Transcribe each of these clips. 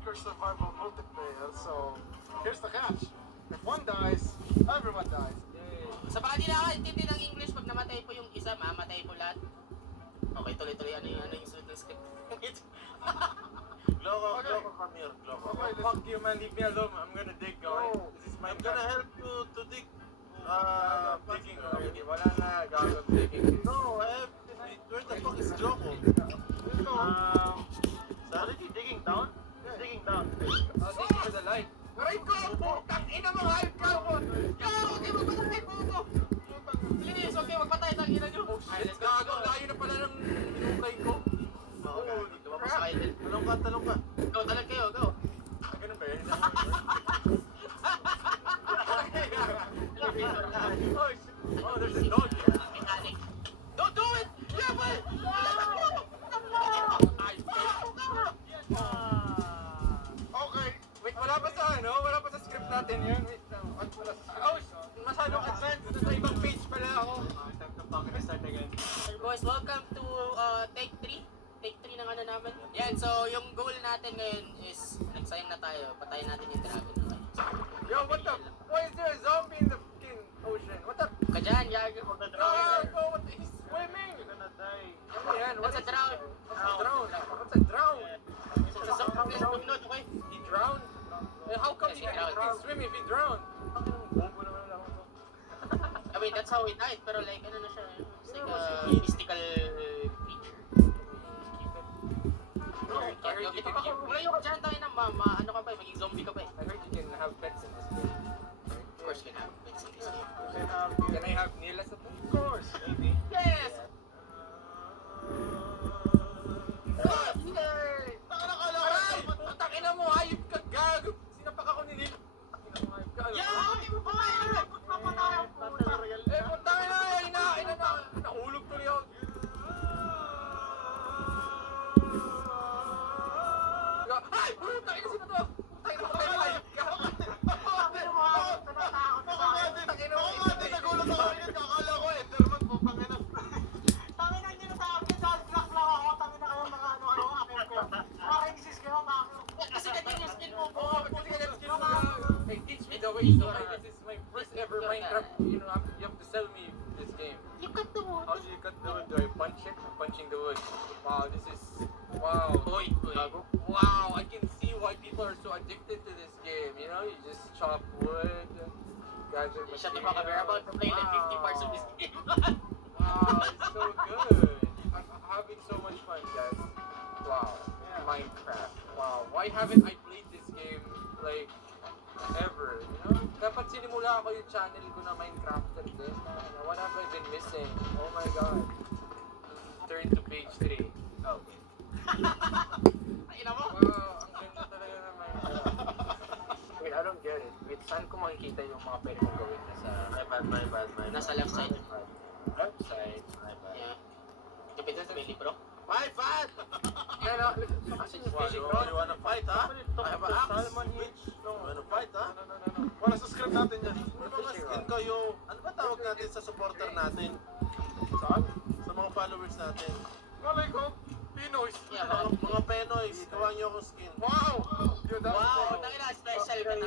hardcore survival multiplayer, so here's the catch. If one dies, everyone dies. Sa baka di na intindi ng English, pag namatay po yung isa, mamatay po lahat. Okay, tuloy-tuloy. Ano yung sulit ng script? Gloko, come here, Gloko. Okay, Fuck you, man. Leave me alone. I'm gonna dig, guys. Oh. This is my I'm gonna help you to dig. digging already. Wala na. Gago digging. No, where the fuck is Gloko? Is already digging down? He's digging down. I'll dig for the light. Aray ko! Putang ina mo! Hayop ka mo! Gago! Di mo patay po mo! Linis, okay, magpatay tang ina nyo. Ay, let's go. Gago, layo na pala ng minukay ko. Oo, Lumabas sa kayo. talong ka. Go, talag kayo, go. Ganun ba yun? Oh, there's a dog here. Mechanic. Don't do it! Yeah, boy! Okay. Wait, wala pa sa ano? Wala pa sa script natin yun. Wait lang. Oh, masyadong advanced. Sa ibang page pala ako. Time to fucking start again. Boys, welcome to take 3. Take 3 ng ano namin. Yan, so yung goal natin ngayon is nagsayang na tayo. Patayin natin yung dragon. Yo, what the? Why is there a zombie in the fucking ocean? What the? Ka dyan, Yago. Gago, what the? He's swimming. You're gonna die. Ano yan? What's a drown? What's a drown? What's a drown? It's a zombie. Note, okay? He drowned? How come Yes, he he drowned. can swim if he drowned? Bobo naman lang ako. I mean, that's how we died. Pero like, ano na siya? It's like a mystical creature. Malayo ka dyan tayo ng mama. Ano ka ba? Maging zombie ka ba? I heard you can have pets in this game. Of course, you can have pets in this game. Can I have Neil as a pet? Of course. Maybe. Yes! Aray! Putang ina mo, hayop ka, gago! Sinapak ako ni Neil. Ina mo, hayop ka. Eh, putang ina, nahulog tuloy ako. Ay! Putang ina, sino to? Putang ina, patay na, hayop ka. Nagulat ako rin. Kakala ko, Enderman po. Pangina. Kasi ganyan yung skin mo, Oh, bro. putang ina, skin mo. Hey, teach me the way. So, this is my first ever Minecraft. You know, you have to sell me this game. You cut the wood. How do you cut the wood? Do I punch it? I'm punching the wood. Wow, this is... Wow. Uy, uy. Wow, I can see why people are so addicted to this game. You know, you just chop wood, gather Shut the fuck up, we're about to play like 50 parts of this game. Wow, it's so good. I'm having so much fun, guys. Wow, Minecraft. Wow, why haven't I played this game, like, ever, you know? Dapat sinimula ako yung channel ko na Minecrafter din. What have I been missing? Oh my god. Turn to page 3. Okay. Ina mo? Wow, ang ganda talaga ng Minecraft. Wait, I don't get it. Wait, saan ko makikita yung mga pwede kong gawin na sa... My bad. Nasa left side. Left side. Yeah. Tipid sa belly, bro. My bad! Ano? Asan yung fishing You rod? wanna fight, huh? I have an axe. You wanna fight, huh? No. Wala sa script natin yan. May mga skin kayo. Ano ba tawag natin sa supporter natin? Saan? Sa mga followers natin? Malay ko. Pinoys. Yeah, Mga Penoys, gawa niyo akong skin. Wow! Dude, that's Wow, cool. tangina, special ka na.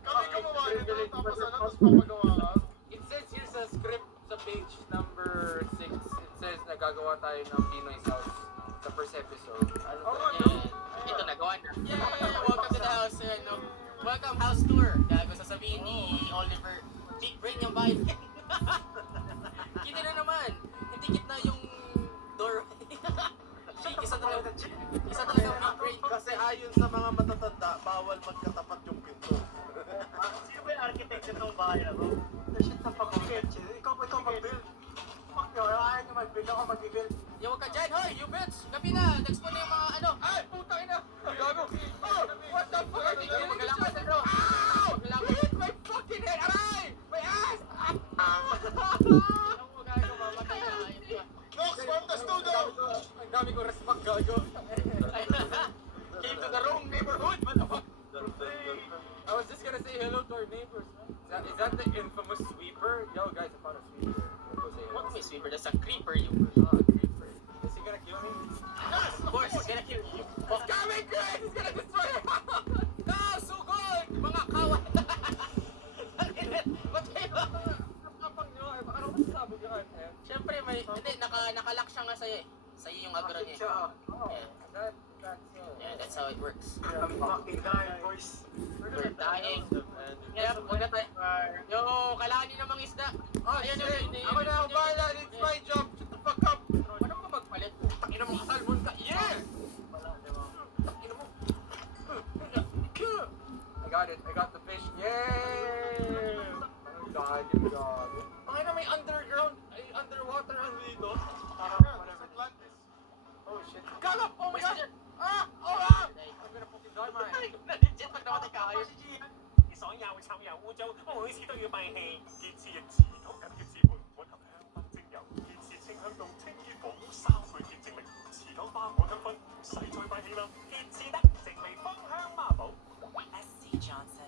Kami gumawa nito, tapos ano, tapos papagawa ka. It says here sa script sa page number 6, it says na gagawa tayo ng Pinoy's house sa first episode. Ano Oh, ba? no. Ito, nagawa na. Yeah, welcome to the house. No? Welcome house tour. Gago sasabihin ni Oliver, big brain yung bahay. Kita na naman. Hindi kitna yung doorway. Isa talaga big brain. Kasi ayon sa mga matatanda, bawal magkatapat yung pinto. Sino ba yung architect nitong bahay na bro? Kasi ito pag-build. Ikaw mag-build. Fuck yun, ayaw nyo mag-build, ako mag-build. Yo, wag ka dyan, hoy, you bitch! Gabi na, next mo na yung mga ano. Ay, putang ina! Gago! Oh, what the fuck? I think you're Magalaman na, bro. Ow! Magalaman. Hit my fucking head! Aray! My ass! Ow! Ano mo, gago, mamatay na. Ayun ka. Nox, from the studio! Ang dami ko respect, gago. Came to the wrong neighborhood, motherfucker. I was just gonna say hello to our neighbors. Is that the infamous sweeper? Yo, guys, I found a sweeper. What may sweeper? That's a creeper, you. Ah, creeper. Is he gonna kill me? Yes, of course. Oh, that's Yeah, that's how it works. I'm fucking dying, boys. We're dying. And Kaya, huwag na tayo. Yo, kailangan nyo namang isda. Oh, Ayan, shit! yun, yun, Ako na yun, ako yun, bahala! yun, It's yun. my job! Shut the fuck up! Ano ka magpalit? Takina mo, salmon ka! Yeah! Wala, di ba? Takina mo! I got the fish! Yay! Ang God. Bakit na may underground, ay underwater ano dito? Parang whatever. Atlantis. Oh shit. Gago! Oh my God! Ah! Oh ah! I'm gonna fucking die, man. Na-legit pag namatay ka kayo. 所有臭油污糟，每次都要閉氣。熱刺亦持久緊嘅紙盤混合香薰精油，熱刺清香到清潔房屋3倍潔淨力，持久花果香薰，唔使再閉氣啦。熱刺得淨味芳香孖寶。SC Johnson。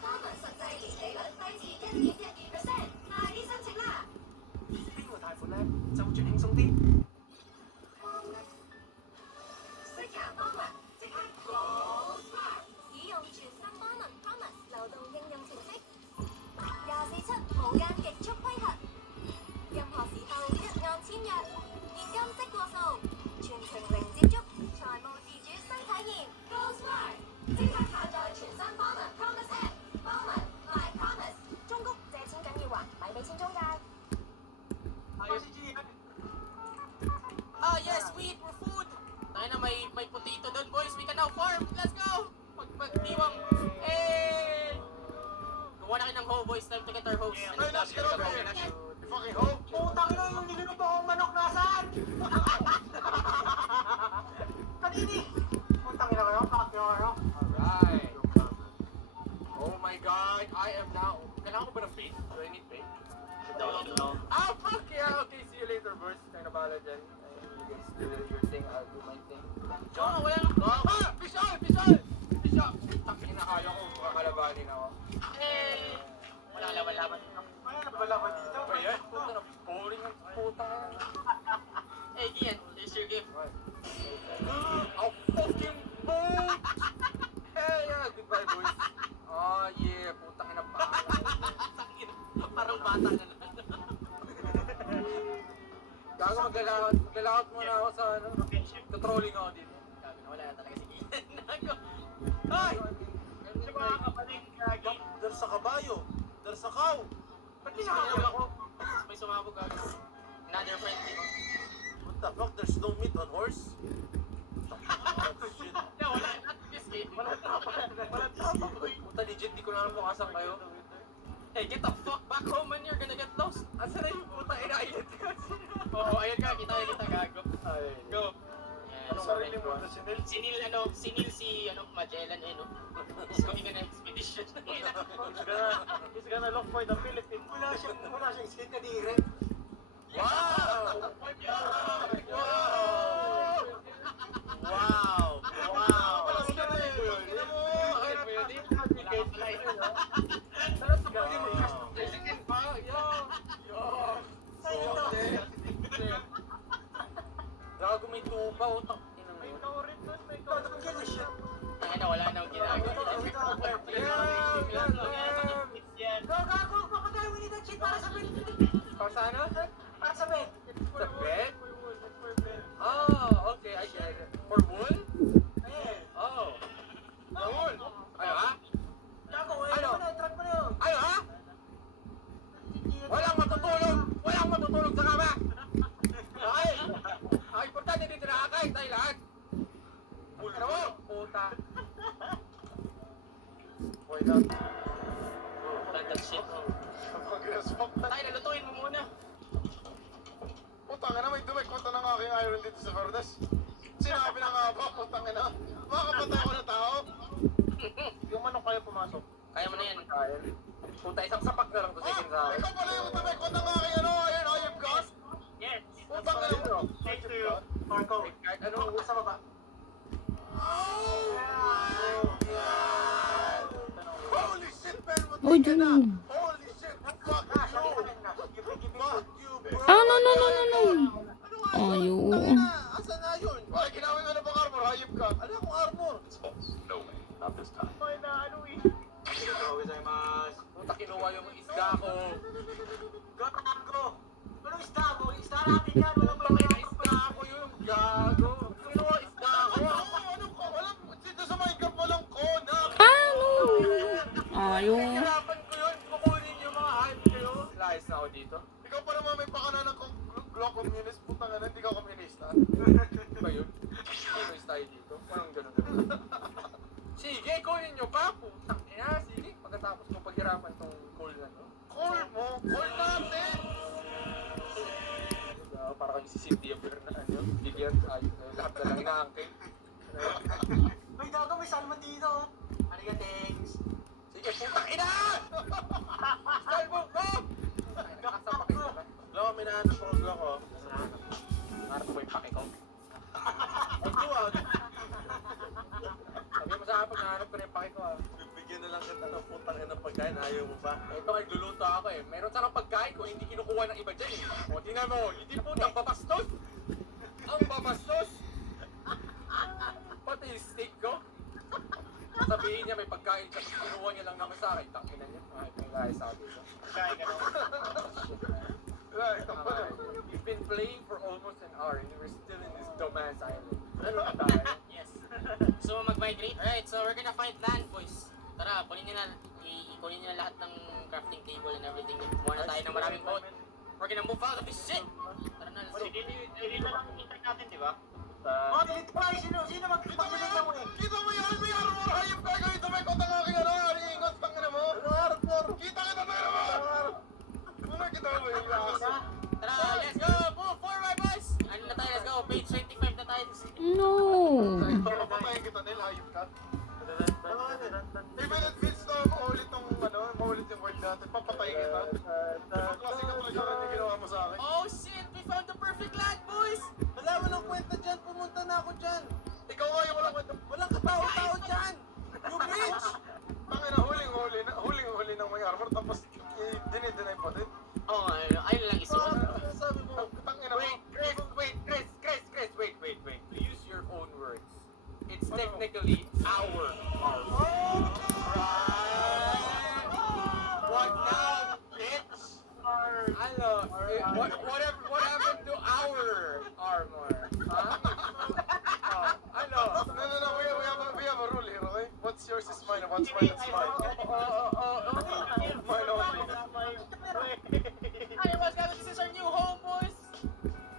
花紋實際年利率低至1.12%，快啲申請啦！邊個貸款咧？就住輕鬆啲。識行花紋，即刻 Go Smart！使用全新花紋 Promise 流動應用程式，24/7無間極速批核，任何時候一按簽約，現金即過數，全程零接觸，財務自主新體驗。Go Smart！即刻下載全新花紋 Promise App， 花紋 My Promise。中谷借錢緊要還，咪俾錢中介。Ah, yes, sweet, we're food. Tayo na may potato doon, boys. We can now farm. Let's go. Magdiwang. Hey! Gawa na kayo ng hoe, boys. Time to get our hoes. Hey, let's get over here. You fucking hoe. Putang ina yung niluto kong manok nasaan? Kanini? Putang ina kayo, fuck you, ano? Alright. Oh my God, I am now. Kailangan ko ba ng bait? Do I need bait? No. Ah, fuck yeah! Okay, see you later, boys. Tayo na bahala dyan. You guys do your thing, I'll do my thing. Jono, wala nang... Ah! Fish on! Fish on! Fish on! Takin na kala ko, makakalabanin ako. Hey! Wala laban-laban. Wala na pala ba dito? Ba yan? Puta na, boring ang puta na yan. Hey, Gian, here's your gift. I'll fucking boat! Hey, yeah, goodbye, boys. Oh yeah, putang ina pa. Parang bata na lang. Gago, maglalakad muna ako sa ano. Tutrolling ako dito. Gabi na, wala na talaga si Gian. Nago. Ay! Yung mga kapaling gagi. there's a kabayo. There's a cow. Ba't kinakabal ako? May sumabog agad. Another friend, di ba? What the fuck? There's no meat on horse? Oh, shit. Yeah, wala. Not this game. Walang tapa. Walang tapa, boy. Puta, legit, di ko na alam kung asan kayo. Hey, get the fuck back home, man. You're gonna get lost. Asan na yung puta ina-island kasi? Oo, ayun ka. Kita gago. Ay, Go. Ano sarili mo na sinil? Sinil si Magellan no? He's going on an expedition. He's gonna look for the Philippines. Wala siyang skin kadiri. wow! Wow! Wow! Wala sila na yun. Okay ba yun? There's a kid pa. Yo! Gago, may tupa. Utak. May kaurin doon. May kaurin doon. Shit. Ayun na, wala nang ginagawa. Gago, papatay. We need that shit para sa bed. Para sa ano? Para sa bed. Sa bed? Oh, okay. I get it. For wool? Oh. For wool? Ano ha? Gago, Ano? trap mo na yun. Ano ha? Walang matutulog! Walang matutulog sa kama! Okay? Ang importante dito nakakain tayo lahat. Ano mo? Puta. Why not? That shit. Fuck. Tayo, nalutuin mo muna. Putang ina, may dumikot na ng aking iron dito sa Verdes. Sinabi na nga ba, putang ina. Makakapatay ako ng tao. Yung manok kayo pumasok. Kaya mo na yan. Puta, isang sapak na lang to sa akin sa akin. Ikaw pala yung dumikot ng aking iron, ayun gas. Yes. Putang ina mo. Thanks to you. Marco. Kahit ano, Sa baba. Holy shit, man. Oh, Jun. Holy shit. Fuck Ah, you. sabi na. Fuck you, bro. Ah, no. Ano nga yun? Ayaw. Tangina, asan na yun? Bakit ginawin ko na bang armor? Hayop ka. Ano akong armor? No way, not this time. May na ano eh. puta, kinuha yung isda ko. Gago. Ano isda mo? Isda natin yan. Wala Puta, may isda ko yung gas. Gago. Kinuha isda ako. Anong ko? Dito sa Minecraft walang kona. Paano? Ayaw. Hirapan ko yun. Kukunin yung mga hype kayo. Layas na ako dito. Ikaw pa naman may pakana ng Glock communist. Putang ina, hindi ka communista. Ba yun? Communist tayo dito. Walang ganun. Sige, kunin nyo pa. Putang ina. Sige, pagkatapos ko paghirapan tong coal na to. Coal mo? Coal natin! Para kami si Cynthia Bernal. Vivian, lahat na lang inaangkin. May dago, may salmon dito. Halika, thanks. Sige, putang ina! Salmon ko! Nakasama kayo ba? Loko, minahanap ko ang Glock ko. Harap ko yung pake ko. Ay, duwag! Sabi mo sa akin, pag nahanap ko na yung pake ko bibigyan na lang kita ng putang ina ng pagkain, ayaw mo pa. Ito ay luluto ako eh. Meron sarang pagkain ko, hindi kinukuha ng iba dyan eh. O, tingnan mo, hindi putang babastos! Ang babastos! Pati yung steak ko. Sabihin niya may pagkain siya, tapos kinuha niya lang naman sa akin. Tangina niya. Ay, panglayas sa akin. Kain ka naman. We've been playing for almost an hour and we're still in this dumbass island. Ano na tayo? Yes. So mag-migrate. Alright, so we're gonna find land, boys. Tara, kunin nila lahat ng crafting table and everything. Kumuha na tayo ng maraming boat. We're gonna move out of this shit. Tara na, let's go. Hindi na lang i-trick natin, di ba? Mga delete pa, sino mag-delete mo eh? Kita mo yan, may armor hayop ka ito, may kotang aking ano, ingot, tangin mo. Ano armor? Kita kita tayo naman. Muna kita mo yung lakas. Tara, let's go! Move forward, boys! Ano na tayo, let's go. Page 25 na tayo. No. Papatayin kita nila, hayop ka. Even if it's maulit yung word natin, papatayin kita. Ibang klase ka talaga hindi ginawa mo sa akin. Oh shit! We found the perfect land, boys! Wala mo ng kwenta dyan, pumunta na ako dyan. Ikaw nga yung walang kwenta. Walang katao-tao dyan. You bitch! Tangin na huling-huli ng may armor, tapos dinideny pa din. Oh, ayun lang isuot. Ano sabi mo? Tangin na mo. Wait. To use your own words. It's technically our armor. What now, bitch? Ano? What happened to our armor? Huh? Ano? No, we have a rule here, okay? What's yours is mine, and what's mine is mine. Mine only. Hey, what's going on? This is our new home, boys!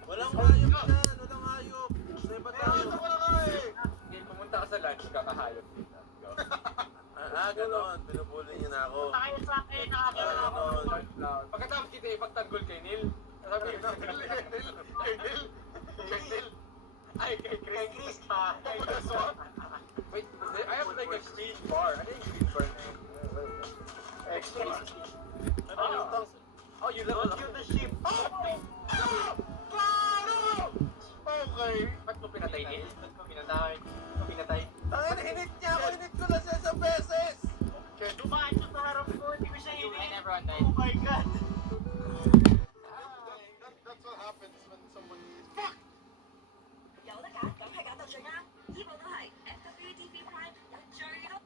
Walang hayop dyan. Walang hayop. Sa iba tayo. Ito ko na nga eh. Hindi, pumunta ka sa lunch, kakahayop dito. Ganon. Binubuli niyo na ako. Tayo sa akin, nakakita ako. Ganon. Pagkatapos kita ipagtanggol kay Neil, sabi ko, Kay Neil. ay, kay Kay Chris. Chris ka. Wait, I have like a green bar. Ano yung green bar na yun? Extra. Ano yung tang? Oh, you level Don't up. kill the sheep. Okay. Ba't mo pinatay Neil? Pinatay. Tangin, hinit niya ako. Hinit ko lang siya sa beses. Dumaan siya sa harap ko, hindi ko siya And hinig. everyone died. Oh my God. That's what happens when someone... Fuck! 有得揀，梗係揀到最啱。呢部都係 FWTV Prime 最多。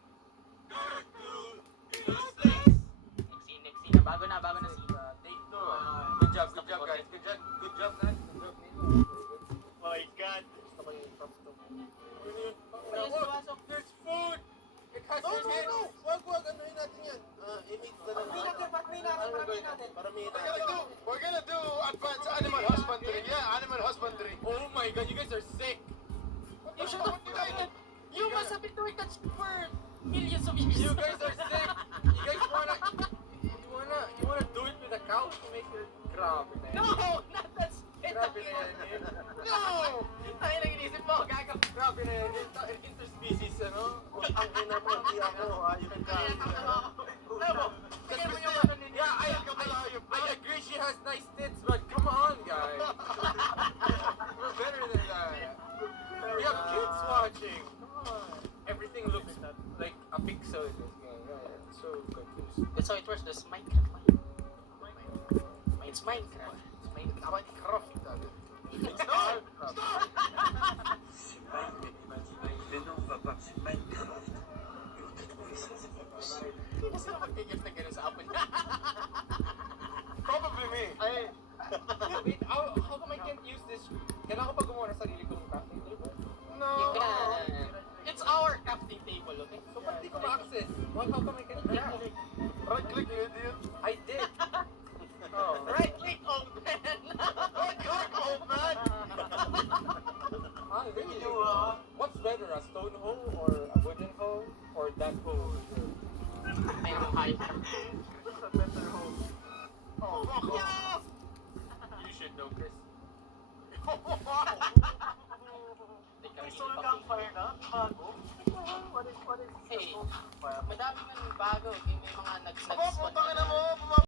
Next scene na. Bago na scene. Take two. Good job, guys. Good job, Nat. Good job, Neil. Oh my God. Gusto ko yung props to. There's food! It has your head! Wag! Anuhin natin yan. I-mix na lang. Paramihin natin. We're gonna do advanced animal husbandry. Yeah, animal husbandry. Oh my God, you guys are sick! You shut up! You must have been doing that for millions of years. You guys are sick! You guys you wanna do it with a cow to make it grabe na yan. No! Not that shit! Grabe na yan, Neil. No! Tayo lang inisip mo, gaga. Grabe na yan, Neil. Interspecies, ano? Ang ina mo, hindi ako. Ayun ka. Tignan mo yung ano ni Yeah, I agree she has nice tits, but come on, guys. We're better than that. We have kids watching. Come on. Everything looks like a pixel in this game. Yeah, it's so confused. That's how it works. That's Minecraft. It's Minecraft. It's Minecraft. It's not. Hindi sila magtigil na gano'n sa apoy. Probably me. Wait, how come I can't use this Kailangan ko pa gumawa ng sarili kong crafting table. No! You can. It's our crafting table, okay? So, ba't di ko ma-access? How come I can craft? Right click, you idiot. I did. Oh. Right click open! Right click, old man! Ah, really? What's better, a stone hoe or a wooden hoe or that hoe? Mayroong hype. Oh, fuck off. You should know, Chris. Soul campfire na? Bago? What is Hey, campfire? madami nga bago. May mga Aba, nag-spawn putangin na mo,